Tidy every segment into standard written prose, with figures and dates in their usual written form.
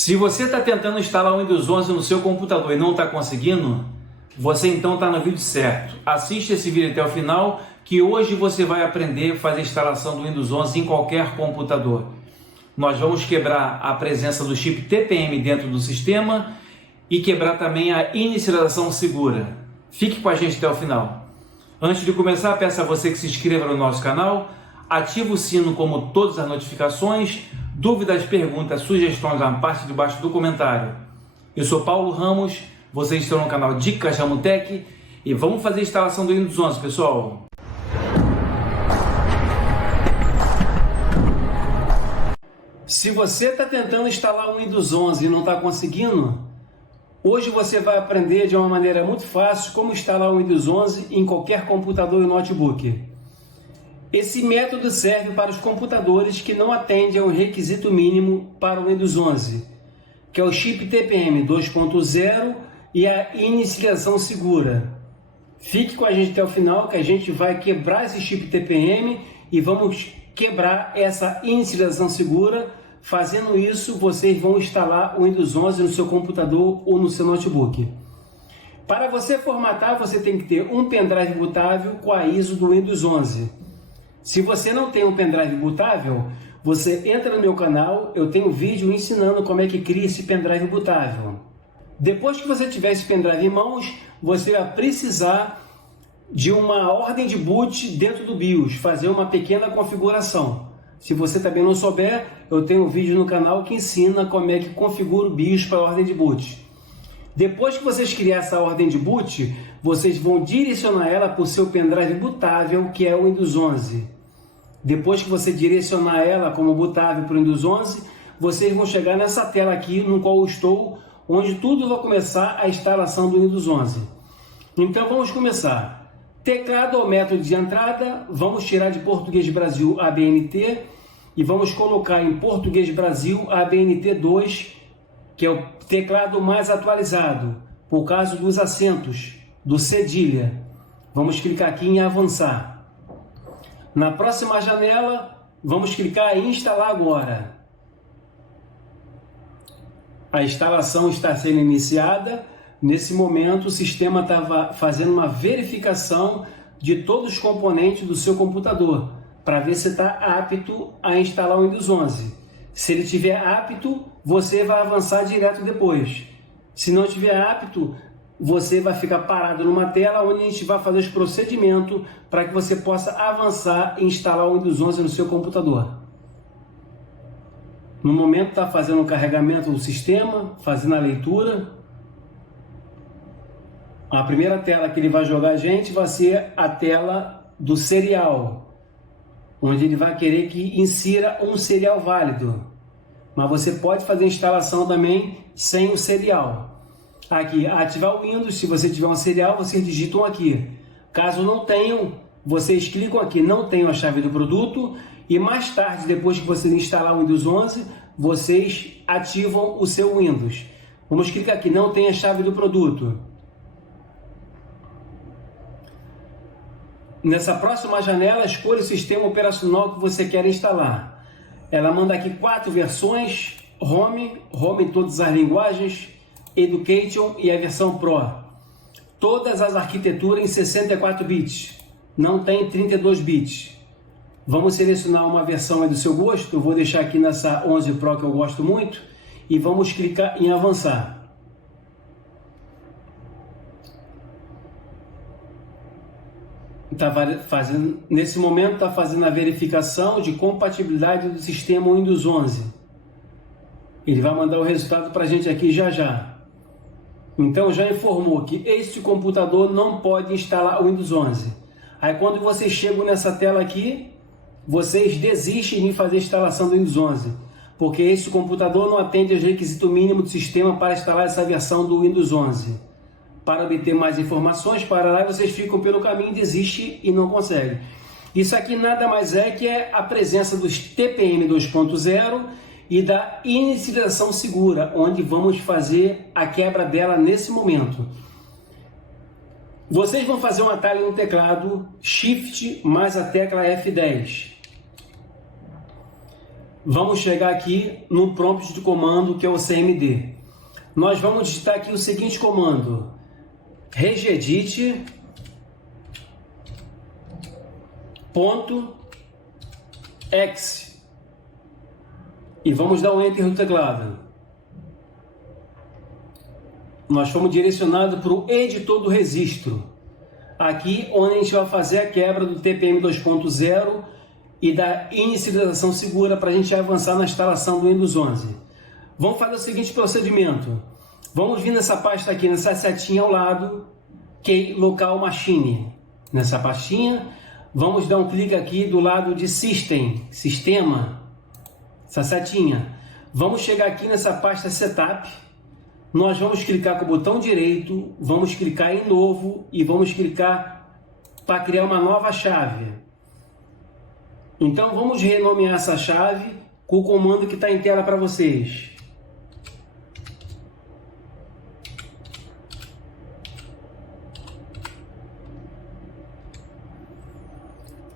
Se você está tentando instalar o Windows 11 no seu computador e não está conseguindo, você então está no vídeo certo. Assista esse vídeo até o final, que hoje você vai aprender a fazer a instalação do Windows 11 em qualquer computador. Nós vamos quebrar a presença do chip TPM dentro do sistema e quebrar também a inicialização segura. Fique com a gente até o final. Antes de começar, peço a você que se inscreva no nosso canal, ative o sino como todas as notificações, dúvidas, perguntas, sugestões na parte de baixo do comentário. Eu sou Paulo Ramos, vocês estão no canal Dicas Ramutech e vamos fazer a instalação do Windows 11, pessoal. Se você está tentando instalar o Windows 11 e não está conseguindo, hoje você vai aprender de uma maneira muito fácil como instalar o Windows 11 em qualquer computador e notebook. Esse método serve para os computadores que não atendem ao requisito mínimo para o Windows 11, que é o chip TPM 2.0 e a inicialização segura. Fique com a gente até o final que a gente vai quebrar esse chip TPM e vamos quebrar essa inicialização segura. Fazendo isso, vocês vão instalar o Windows 11 no seu computador ou no seu notebook. Para você formatar, você tem que ter um pendrive bootável com a ISO do Windows 11. Se você não tem um pendrive bootável, você entra no meu canal, eu tenho um vídeo ensinando como é que cria esse pendrive bootável. Depois que você tiver esse pendrive em mãos, você vai precisar de uma ordem de boot dentro do BIOS, fazer uma pequena configuração. Se você também não souber, eu tenho um vídeo no canal que ensina como é que configura o BIOS para a ordem de boot. Depois que vocês criarem essa ordem de boot, vocês vão direcionar ela para o seu pendrive bootável, que é o Windows 11. Depois que você direcionar ela como bootável para o Windows 11, vocês vão chegar nessa tela aqui no qual eu estou, onde tudo vai começar a instalação do Windows 11. Então vamos começar. Teclado ou método de entrada, vamos tirar de Português Brasil ABNT e vamos colocar em Português Brasil ABNT2, que é o teclado mais atualizado, por causa dos acentos, do cedilha. Vamos clicar aqui em avançar. Na próxima janela, vamos clicar em instalar agora. A instalação está sendo iniciada. Nesse momento, o sistema estava fazendo uma verificação de todos os componentes do seu computador, para ver se está apto a instalar o Windows 11. Se ele estiver apto, você vai avançar direto depois. Se não estiver apto, você vai ficar parado numa tela onde a gente vai fazer os procedimentos para que você possa avançar e instalar o Windows 11 no seu computador. No momento está fazendo o carregamento do sistema, fazendo a leitura. A primeira tela que ele vai jogar a gente vai ser a tela do serial, onde ele vai querer que insira um serial válido. Mas você pode fazer a instalação também sem o serial. Aqui, ativar o Windows, se você tiver um serial, vocês digitam aqui. Caso não tenham, vocês clicam aqui, não tenham a chave do produto, e mais tarde, depois que vocês instalar o Windows 11, vocês ativam o seu Windows. Vamos clicar aqui, não tem a chave do produto. Nessa próxima janela, escolha o sistema operacional que você quer instalar. Ela manda aqui 4 versões: Home em todas as linguagens, Education e a versão Pro. Todas as arquiteturas em 64 bits, não tem 32 bits. Vamos selecionar uma versão aí do seu gosto. Eu vou deixar aqui nessa 11 Pro que eu gosto muito e vamos clicar em avançar. Nesse momento está fazendo a verificação de compatibilidade do sistema Windows 11. Ele vai mandar o resultado para a gente aqui já já. Então já informou que este computador não pode instalar o Windows 11. Aí quando vocês chegam nessa tela aqui, vocês desistem de fazer a instalação do Windows 11, porque este computador não atende aos requisitos mínimos do sistema para instalar essa versão do Windows 11. Para obter mais informações, para lá vocês ficam pelo caminho, desistem e não conseguem. Isso aqui nada mais é que a presença dos TPM 2.0 e da inicialização segura, onde vamos fazer a quebra dela nesse momento. Vocês vão fazer um atalho no teclado Shift mais a tecla F10. vamos chegar aqui no prompt de comando, que é o CMD. Nós vamos digitar aqui o seguinte comando: regedit .exe e vamos dar um enter no teclado. Nós fomos direcionados para o editor do registro, aqui onde a gente vai fazer a quebra do TPM 2.0 e da inicialização segura para a gente avançar na instalação do Windows 11. Vamos fazer o seguinte procedimento: vamos vir nessa pasta aqui, nessa setinha ao lado, que é Local Machine. Nessa pastinha, vamos dar um clique aqui do lado de System, Sistema, essa setinha. Vamos chegar aqui nessa pasta Setup. Nós vamos clicar com o botão direito, vamos clicar em Novo e vamos clicar para criar uma nova chave. Então vamos renomear essa chave com o comando que está em tela para vocês.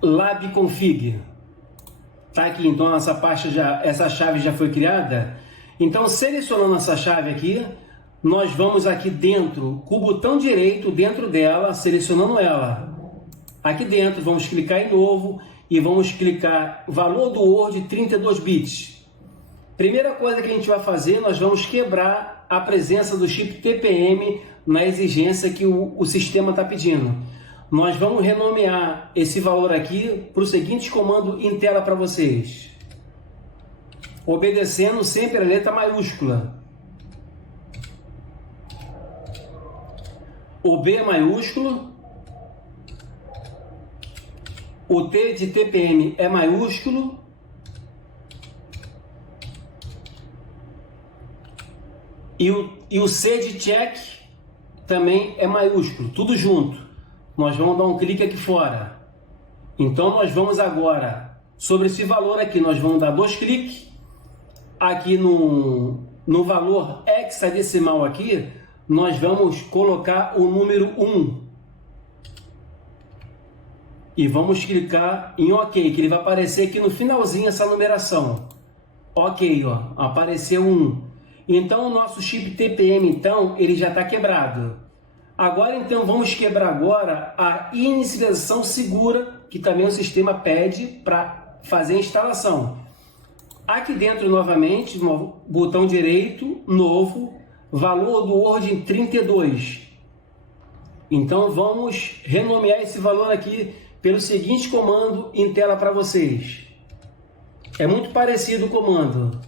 labconfig. Tá aqui, então essa chave já foi criada. Então, selecionando essa chave aqui, nós vamos aqui dentro, com o botão direito dentro dela, selecionando ela. Aqui dentro, vamos clicar em novo e vamos clicar valor do Word 32 bits. Primeira coisa que a gente vai fazer, nós vamos quebrar a presença do chip TPM na exigência que o sistema está pedindo. Nós vamos renomear esse valor aqui para o seguinte comando em tela para vocês. Obedecendo sempre a letra maiúscula. O B é maiúsculo. O T de TPM é maiúsculo. E o C de check também é maiúsculo, tudo junto. Nós vamos dar um clique aqui fora. Então nós vamos agora, sobre esse valor aqui, nós vamos dar 2 cliques. Aqui no valor hexadecimal aqui, nós vamos colocar o número 1. E vamos clicar em OK, que ele vai aparecer aqui no finalzinho essa numeração. OK, ó, apareceu 1. Então o nosso chip TPM, então, ele já está quebrado. Agora, então, vamos quebrar agora a inicialização segura, que também o sistema pede para fazer a instalação. Aqui dentro, novamente, no botão direito, novo, valor do Word em 32. Então, vamos renomear esse valor aqui pelo seguinte comando em tela para vocês. É muito parecido o comando.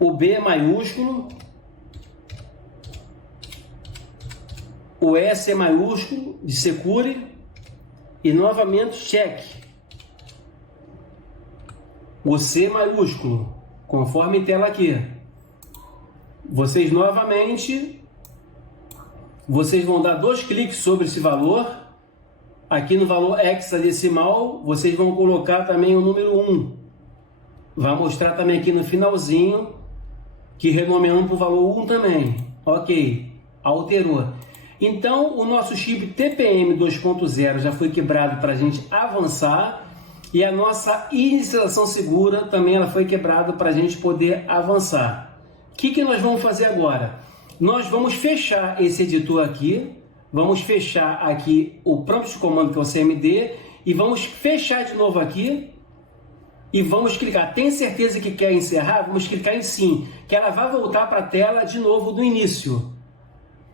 O B é maiúsculo. O S é maiúsculo, de secure, e novamente check. O C é maiúsculo, conforme tela aqui. Vocês novamente, vocês vão dar 2 cliques sobre esse valor. Aqui no valor hexadecimal, vocês vão colocar também o número 1. Vai mostrar também aqui no finalzinho, que renomeamos para o valor 1 também. Ok, alterou. Então, o nosso chip TPM 2.0 já foi quebrado para a gente avançar e a nossa inicialização segura também ela foi quebrada para a gente poder avançar. O que nós vamos fazer agora? Nós vamos fechar esse editor aqui, vamos fechar aqui o prompt de comando que é o CMD e vamos fechar de novo aqui e vamos clicar. Tem certeza que quer encerrar? Vamos clicar em sim, que ela vai voltar para a tela de novo do início.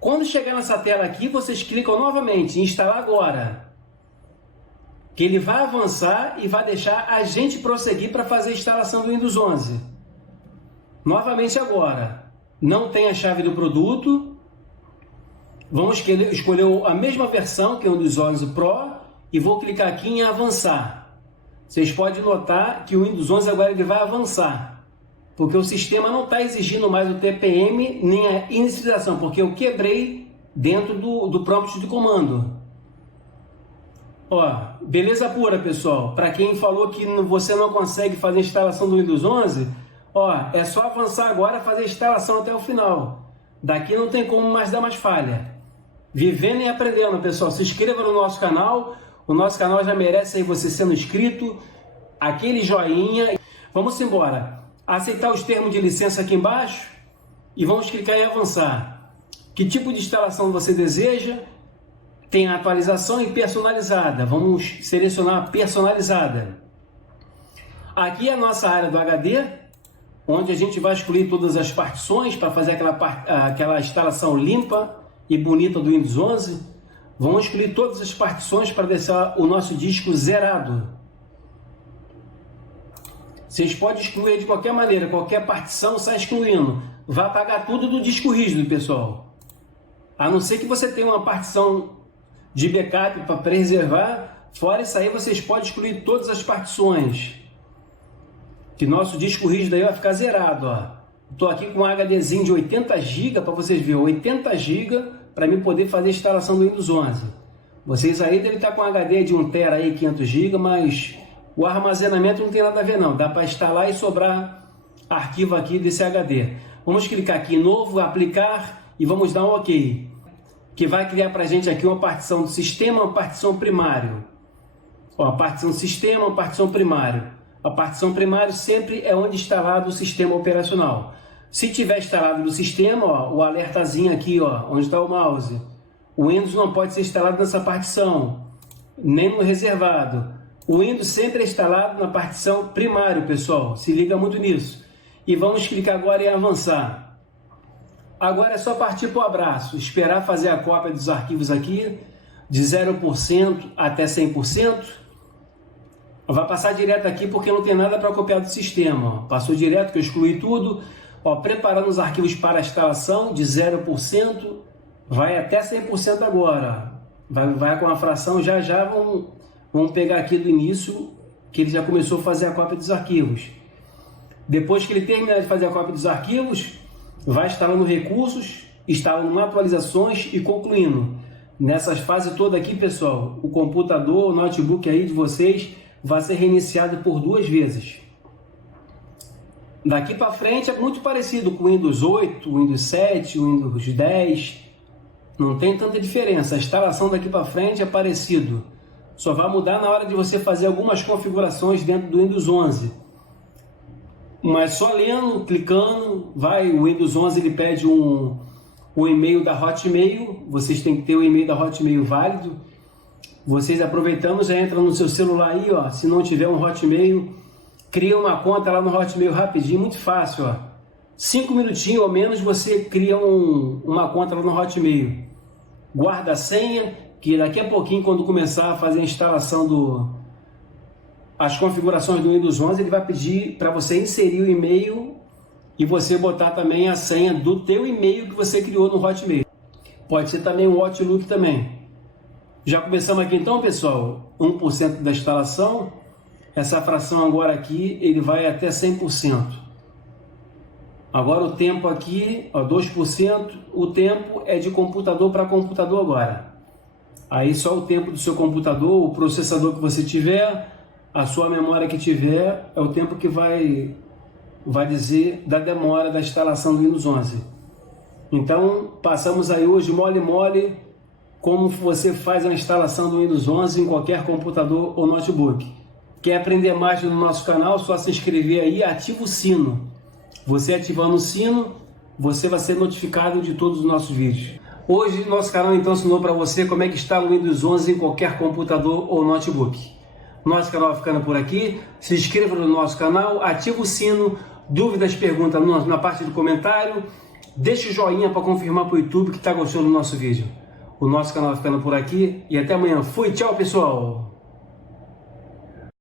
Quando chegar nessa tela aqui, vocês clicam novamente em instalar agora. Que ele vai avançar e vai deixar a gente prosseguir para fazer a instalação do Windows 11. Novamente agora. Não tem a chave do produto. Vamos escolher a mesma versão, que é o Windows 11 Pro, e vou clicar aqui em avançar. Vocês podem notar que o Windows 11 agora ele vai avançar. Porque o sistema não está exigindo mais o TPM nem a inicialização, porque eu quebrei dentro do prompt de comando. Ó, beleza pura, pessoal. Para quem falou que você não consegue fazer a instalação do Windows 11, ó, é só avançar agora e fazer a instalação até o final. Daqui não tem como mais dar mais falha. Vivendo e aprendendo, pessoal. Se inscreva no nosso canal. O nosso canal já merece aí você sendo inscrito. aquele joinha. Vamos embora. Aceitar os termos de licença aqui embaixo e vamos clicar em avançar. Que tipo de instalação você deseja? Tem a atualização e personalizada. Vamos selecionar personalizada. Aqui é a nossa área do HD, onde a gente vai excluir todas as partições para fazer aquela instalação limpa e bonita do Windows 11. Vamos excluir todas as partições para deixar o nosso disco zerado. Vocês podem excluir de qualquer maneira, qualquer partição sai excluindo. Vai apagar tudo do disco rígido, pessoal. A não ser que você tenha uma partição de backup para preservar. Fora isso aí, vocês podem excluir todas as partições. Que nosso disco rígido aí vai ficar zerado, ó. Estou aqui com um HDzinho de 80 GB para vocês verem, 80 GB para mim poder fazer a instalação do Windows 11. Vocês aí devem estar com um HD de 1 TB aí, 500 GB, mas o armazenamento não tem nada a ver não. Dá para instalar e sobrar arquivo aqui desse HD. Vamos clicar aqui em novo, aplicar e vamos dar um OK. Que vai criar para a gente aqui uma partição do sistema, uma partição primário. Ó, a partição do sistema, uma partição primário. A partição primária sempre é onde está instalado o sistema operacional. Se tiver instalado no sistema, ó, o alertazinho aqui, ó, onde está o mouse, o Windows não pode ser instalado nessa partição, nem no reservado. O Windows sempre é instalado na partição primário, pessoal. Se liga muito nisso. E vamos clicar agora em avançar. Agora é só partir para o abraço, esperar fazer a cópia dos arquivos aqui, de 0% até 100%. Vai passar direto aqui porque não tem nada para copiar do sistema. Ó. Passou direto, que eu excluí tudo. Ó, preparando os arquivos para a instalação de 0%, vai até 100% agora. Vai com a fração, já vamos pegar aqui do início, que ele já começou a fazer a cópia dos arquivos. Depois que ele terminar de fazer a cópia dos arquivos, vai instalando recursos, instalando atualizações e concluindo. Nessas fases todas aqui, pessoal, o computador, o notebook aí de vocês vai ser reiniciado por 2 vezes. Daqui para frente é muito parecido com o Windows 8, o Windows 7, o Windows 10. Não tem tanta diferença. A instalação daqui para frente é parecido. Só vai mudar na hora de você fazer algumas configurações dentro do Windows 11. Mas só lendo, clicando, o Windows 11 ele pede o e-mail da Hotmail. Vocês têm que ter o e-mail da Hotmail válido. Vocês aproveitando, já entra no seu celular aí, ó. Se não tiver um Hotmail, cria uma conta lá no Hotmail rapidinho, muito fácil, ó. 5 minutinhos ou menos você cria uma conta lá no Hotmail. Guarda a senha, que daqui a pouquinho, quando começar a fazer a instalação as configurações do Windows 11, ele vai pedir para você inserir o e-mail e você botar também a senha do teu e-mail que você criou no Hotmail. Pode ser também o Outlook também. Já começamos aqui então, pessoal, 1% da instalação. Essa fração agora aqui, ele vai até 100%. Agora o tempo aqui, ó, 2%, o tempo é de computador para computador agora. Aí só o tempo do seu computador, o processador que você tiver, a sua memória que tiver, é o tempo que vai dizer da demora da instalação do Windows 11. Então, passamos aí hoje mole como você faz a instalação do Windows 11 em qualquer computador ou notebook. Quer aprender mais no nosso canal? Só se inscrever aí e ativa o sino. Você ativando o sino, você vai ser notificado de todos os nossos vídeos. Hoje, nosso canal então ensinou para você como é que instala o Windows 11 em qualquer computador ou notebook. Nosso canal vai ficando por aqui. Se inscreva no nosso canal, ativa o sino. Dúvidas, perguntas na parte do comentário. Deixa o joinha para confirmar para o YouTube que está gostando do nosso vídeo. O nosso canal vai ficando por aqui e até amanhã. Fui, tchau pessoal!